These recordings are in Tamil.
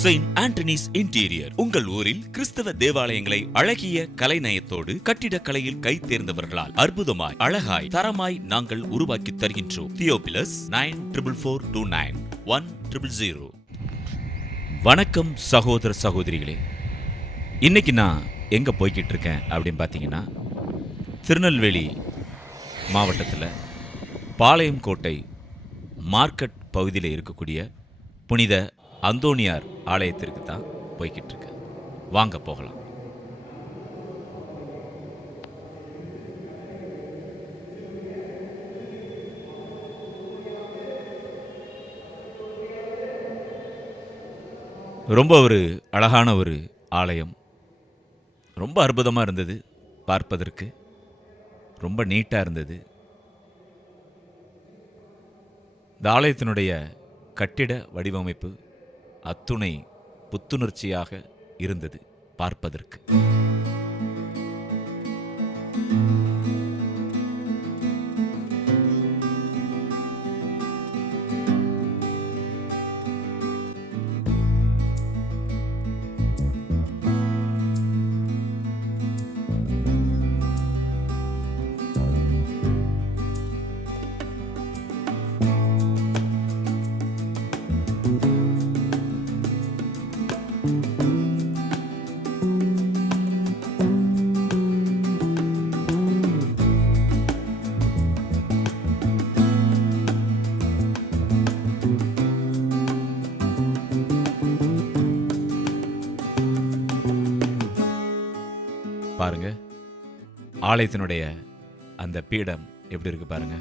செயின்ட் ஆண்டனிஸ் இன்டீரியர் உங்கள் ஊரில் கிறிஸ்தவ தேவாலயங்களை அழகிய கலைநயத்தோடு கட்டிடக்கலையில் கை தேர்ந்தவர்களால் அற்புதமாய் அழகாய் தரமாய் நாங்கள் உருவாக்கி தருகின்றோம். தியோபிலஸ் 94429100. வணக்கம் சகோதர சகோதரிகளே, இன்னைக்கு நான் எங்க போய்கிட்டு இருக்கேன் அப்படின்னு பார்த்தீங்கன்னா, திருநெல்வேலி மாவட்டத்தில் பாளையம் கோட்டை மார்க்கெட் பகுதியில் இருக்கக்கூடிய புனித அந்தோனியார் ஆலயத்திற்கு தான் போய்கிட்டு இருக்கு. வாங்க போகலாம். ரொம்ப ஒரு அழகான ஒரு ஆலயம், ரொம்ப அற்புதமாக இருந்தது. பார்ப்பதற்கு ரொம்ப நீட்டாக இருந்தது. இந்த ஆலயத்தினுடைய கட்டிட வடிவமைப்பு அத்துணை புத்துணர்ச்சியாக இருந்தது பார்ப்பதற்கு. பாருங்க, ஆலயத்தினுடைய அந்த பீடம் எப்படி இருக்கு பாருங்க.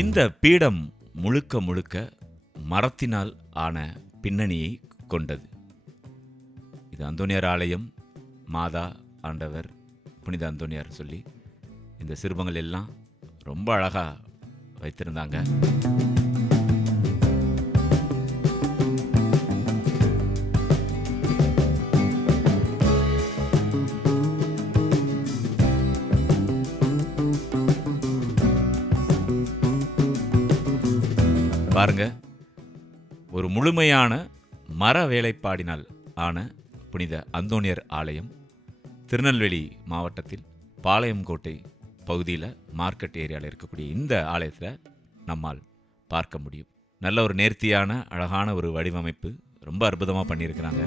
இந்த பீடம் முழுக்க முழுக்க மரத்தினால் ஆன பின்னணியை கொண்டது. இது அந்தோனியார் ஆலயம், மாதா, ஆண்டவர், புனித அந்தோனியார் சொல்லி இந்த சிற்பங்கள் எல்லாம் ரொம்ப அழகா வைத்திருந்தாங்க. பாருங்க, ஒரு முழுமையான மர வேலைப்பாடினால் ஆன புனித அந்தோனியார் ஆலயம் திருநெல்வேலி மாவட்டத்தில் பாளையம் கோட்டை பகுதியில் மார்க்கெட் ஏரியாவில் இருக்கக்கூடிய இந்த ஆலயத்தில் நம்மால் பார்க்க முடியும். நல்ல ஒரு நேர்த்தியான அழகான ஒரு வடிவமைப்பு, ரொம்ப அற்புதமாக பண்ணியிருக்கிறாங்க.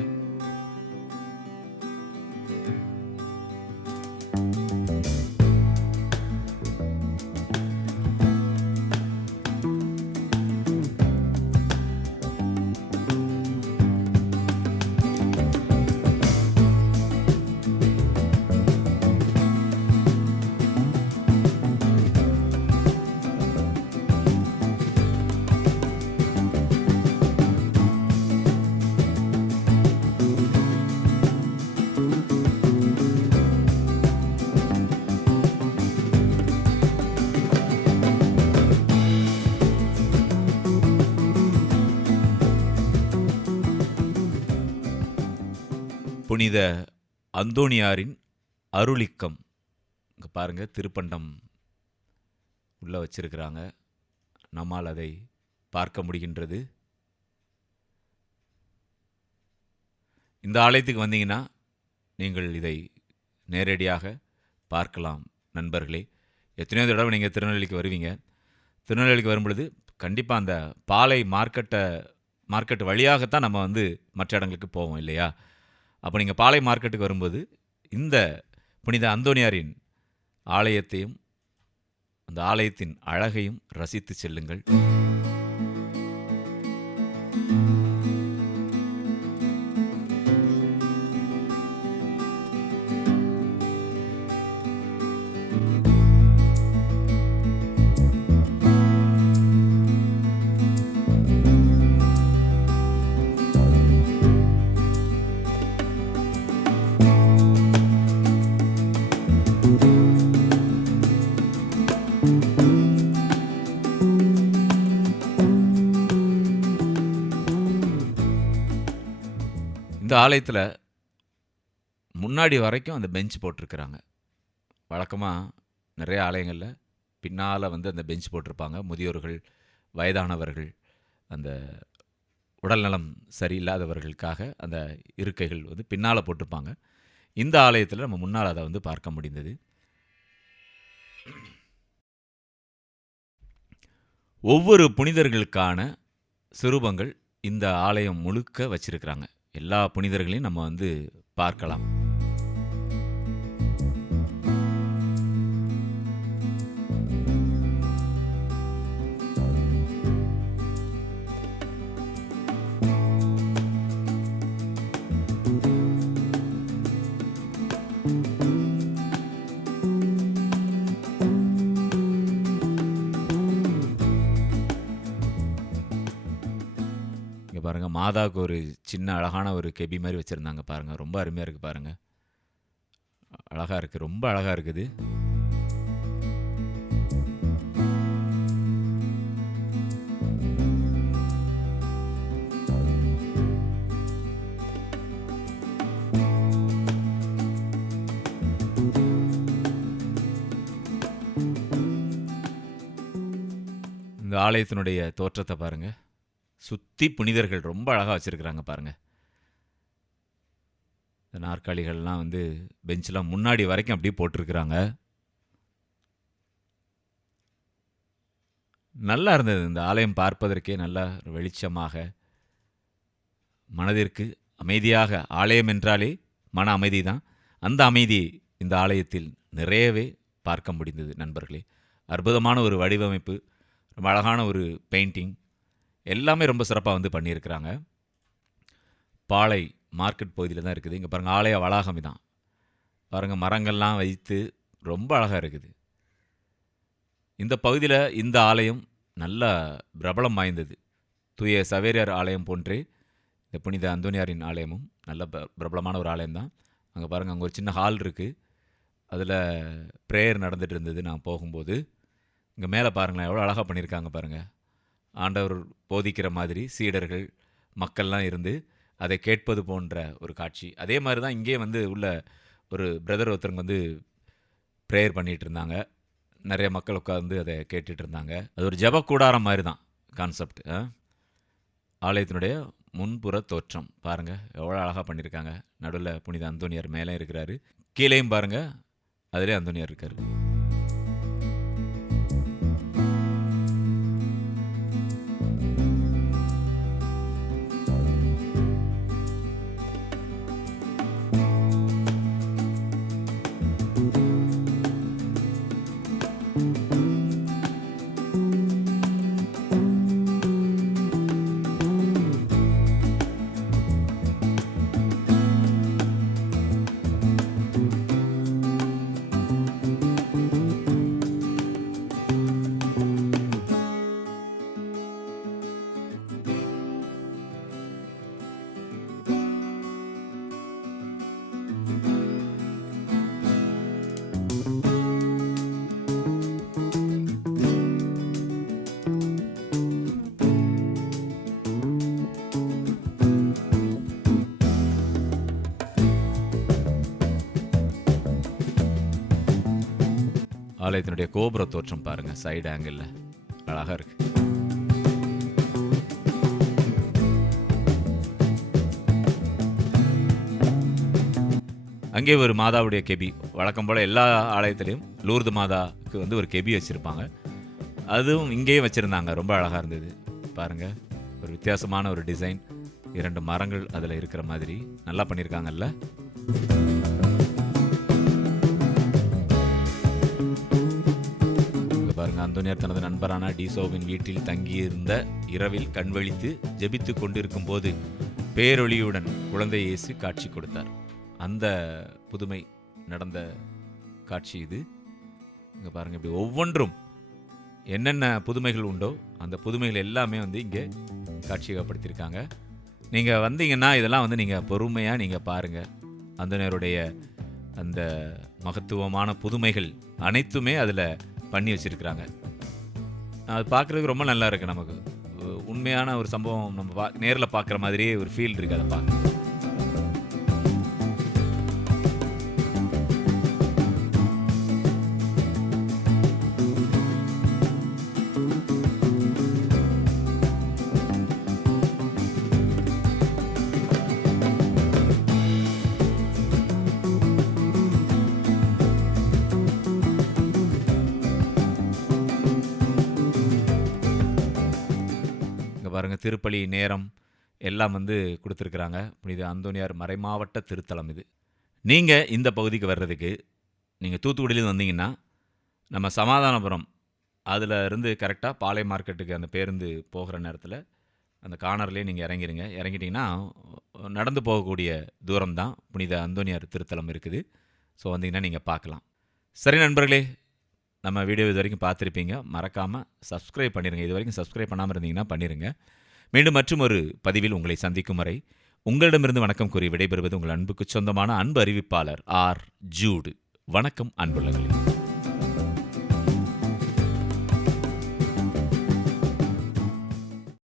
புனித அந்தோனியாரின் அருளிக்கம் இங்கே பாருங்க, திருப்பண்டம் உள்ள வச்சிருக்கிறாங்க. நம்மால் அதை பார்க்க முடிகின்றது. இந்த ஆலயத்துக்கு வந்தீங்கன்னா நீங்கள் இதை நேரடியாக பார்க்கலாம் நண்பர்களே. எத்தனையோ தடவை நீங்கள் திருநெல்வேலிக்கு வருவீங்க. திருநெல்வேலிக்கு வரும்பொழுது கண்டிப்பாக அந்த பாளை மார்க்கெட்டு வழியாகத்தான் நம்ம மற்ற இடங்களுக்கு போவோம் இல்லையா? அப்போ நீங்கள் பாளை மார்க்கெட்டுக்கு வரும்போது இந்த புனித அந்தோனியாரின் ஆலயத்தையும் அந்த ஆலயத்தின் அழகையும் ரசித்து செல்லுங்கள். இந்த ஆலயத்தில் முன்னாடி வரைக்கும் அந்த பெஞ்ச் போட்டிருக்கிறாங்க. வழக்கமாக நிறைய ஆலயங்களில் பின்னால் வந்து அந்த பெஞ்ச் போட்டிருப்பாங்க. முதியோர்கள், வயதானவர்கள், அந்த உடல்நலம் சரியில்லாதவர்களுக்காக அந்த இருக்கைகள் வந்து பின்னால் போட்டிருப்பாங்க. இந்த ஆலயத்தில் நம்ம முன்னால் அதை வந்து பார்க்க முடிந்தது. ஒவ்வொரு புனிதர்களுக்கான சிறுபங்கள் இந்த ஆலயம் முழுக்க வச்சிருக்கிறாங்க. எல்லா புனிதர்களையும் நம்ம வந்து பார்க்கலாம். இங்கே பாருங்கள், மாதாவுக்கு ஒரு சின்ன அழகான ஒரு கெபி மாதிரி வச்சுருந்தாங்க பாருங்கள். ரொம்ப அருமையாக இருக்குது பாருங்கள். அழகாக இருக்குது, ரொம்ப அழகாக இருக்குது. இந்த ஆலயத்தினுடைய தோற்றத்தை பாருங்கள். சுற்றி புனிதர்கள் ரொம்ப அழகாக வச்சுருக்கிறாங்க பாருங்கள். இந்த நாற்காலிகள்லாம் வந்து பெஞ்செலாம் முன்னாடி வரைக்கும் அப்படியே போட்டிருக்கிறாங்க. நல்லா இருந்தது இந்த ஆலயம் பார்ப்பதற்கே. நல்லா வெளிச்சமாக, மனதிற்கு அமைதியாக. ஆலயம் என்றாலே மன அமைதி தான். அந்த அமைதி இந்த ஆலயத்தில் நிறையவே பார்க்க முடிந்தது நண்பர்களே. அற்புதமான ஒரு வடிவமைப்பு, ரொம்ப அழகான ஒரு பெயிண்டிங், எல்லாமே ரொம்ப சிறப்பாக வந்து பண்ணியிருக்கிறாங்க. பாளை மார்க்கெட் பகுதியில் தான் இருக்குது. இங்கே பாருங்கள், ஆலய வளாகம் தான் பாருங்கள். மரங்கள்லாம் வைத்து ரொம்ப அழகாக இருக்குது. இந்த பகுதியில் இந்த ஆலயம் நல்ல பிரபலம் வாய்ந்தது. தூய சவேரியார் ஆலயம் போன்றே இந்த புனித அந்தோனியாரின் ஆலயமும் நல்ல பிரபலமான ஒரு ஆலயம்தான். அங்கே பாருங்கள், அங்கே ஒரு சின்ன ஹால் இருக்குது. அதில் ப்ரேயர் நடந்துகிட்டு இருந்தது நான் போகும்போது. இங்கே மேலே பாருங்களேன், எவ்வளோ அழகாக பண்ணியிருக்காங்க பாருங்கள். ஆண்டவர் போதிக்கிற மாதிரி சீடர்கள், மக்கள்லாம் இருந்து அதை கேட்பது போன்ற ஒரு காட்சி. அதே மாதிரி தான் இங்கே வந்து உள்ள ஒரு பிரதர் ஒருத்தருங்க வந்து ப்ரேயர் பண்ணிகிட்டு இருந்தாங்க. நிறைய மக்கள் உட்காந்து அதை கேட்டுட்டு இருந்தாங்க. அது ஒரு ஜெப கூடாரம் மாதிரி தான் கான்செப்ட். ஆலயத்தினுடைய முன்புற தோற்றம் பாருங்கள், எவ்வளோ அழகாக பண்ணியிருக்காங்க. நடுவில் புனித அந்தோனியார் மேலே இருக்கிறாரு, கீழேயும் பாருங்கள் அதிலே அந்தோனியார் இருக்கார். ஆலயத்தினுடைய கோபுர தோற்றம் பாருங்கள், சைடு ஆங்கிளில் அழகாக இருக்கு. அங்கே ஒரு மாதாவுடைய கெபி, வழக்கம் போல் எல்லா ஆலயத்திலையும் லூர்து மாதாவுக்கு வந்து ஒரு கெபி வச்சுருப்பாங்க. அதுவும் இங்கேயும் வச்சுருந்தாங்க. ரொம்ப அழகாக இருந்தது பாருங்கள். ஒரு வித்தியாசமான ஒரு டிசைன், 2 மரங்கள் அதில் இருக்கிற மாதிரி நல்லா பண்ணியிருக்காங்கல்ல. பாருங்க, அந்தோனியார் தனது நண்பரான டிசோவின் வீட்டில் தங்கியிருந்த இரவில் கண்வழித்து ஜெபித்து கொண்டிருக்கும் போது பேரொளியுடன் குழந்தை இயேசு காட்சி கொடுத்தார். அந்த புதுமை நடந்த காட்சி இது. இங்கே பாருங்க, இப்படி ஒவ்வொன்றும் என்னென்ன புதுமைகள் உண்டோ அந்த புதுமைகள் எல்லாமே வந்து இங்கே காட்சியகப்படுத்தியிருக்காங்க. நீங்கள் வந்தீங்கன்னா இதெல்லாம் வந்து நீங்கள் பொறுமையாக நீங்கள் பாருங்கள். அந்தோனியாருடைய அந்த மகத்துவமான புதுமைகள் அனைத்துமே அதில் பண்ணி வச்சுருக்கிறாங்க. அது பார்க்குறதுக்கு ரொம்ப நல்லா இருக்குது. நமக்கு உண்மையான ஒரு சம்பவம் நம்ம நேரில் பார்க்குற மாதிரியே ஒரு ஃபீல் இருக்குது அதை பார்க்க. பாருங்கள் திருப்பலி நேரம் எல்லாம் வந்து கொடுத்துருக்குறாங்க. புனித அந்தோனியார் மறைமாவட்ட திருத்தலம் இது. நீங்கள் இந்த பகுதிக்கு வர்றதுக்கு நீங்கள் தூத்துக்குடியிலேருந்து வந்தீங்கன்னா நம்ம சமாதானபுரம் அதில் இருந்து கரெக்டாக பாளை மார்க்கெட்டுக்கு அந்த பேருந்து போகிற நேரத்தில் அந்த கார்னர்லேயே நீங்கள் இறங்கிடுங்க. இறங்கிட்டிங்கன்னா நடந்து போகக்கூடிய தூரம் தான் புனித அந்தோனியார் திருத்தலம் இருக்குது. ஸோ வந்தீங்கன்னா நீங்கள் பார்க்கலாம். சரி நண்பர்களே, நம்ம வீடியோ இது வரைக்கும் பார்த்துருப்பீங்க. மறக்காமல் சப்ஸ்கிரைப் பண்ணிடுங்க. இது வரைக்கும் சப்ஸ்கிரைப் பண்ணாமல் இருந்தீங்கன்னா பண்ணிடுங்க. மீண்டும் மற்றும் ஒரு பதிவில் உங்களை சந்திக்கும் வரை உங்களிடமிருந்து வணக்கம் கூறி விடைபெறுவது உங்கள் அன்புக்கு சொந்தமான அன்பு அறிவிப்பாளர் ஆர். ஜூடு. வணக்கம் அன்புள்ளங்களே.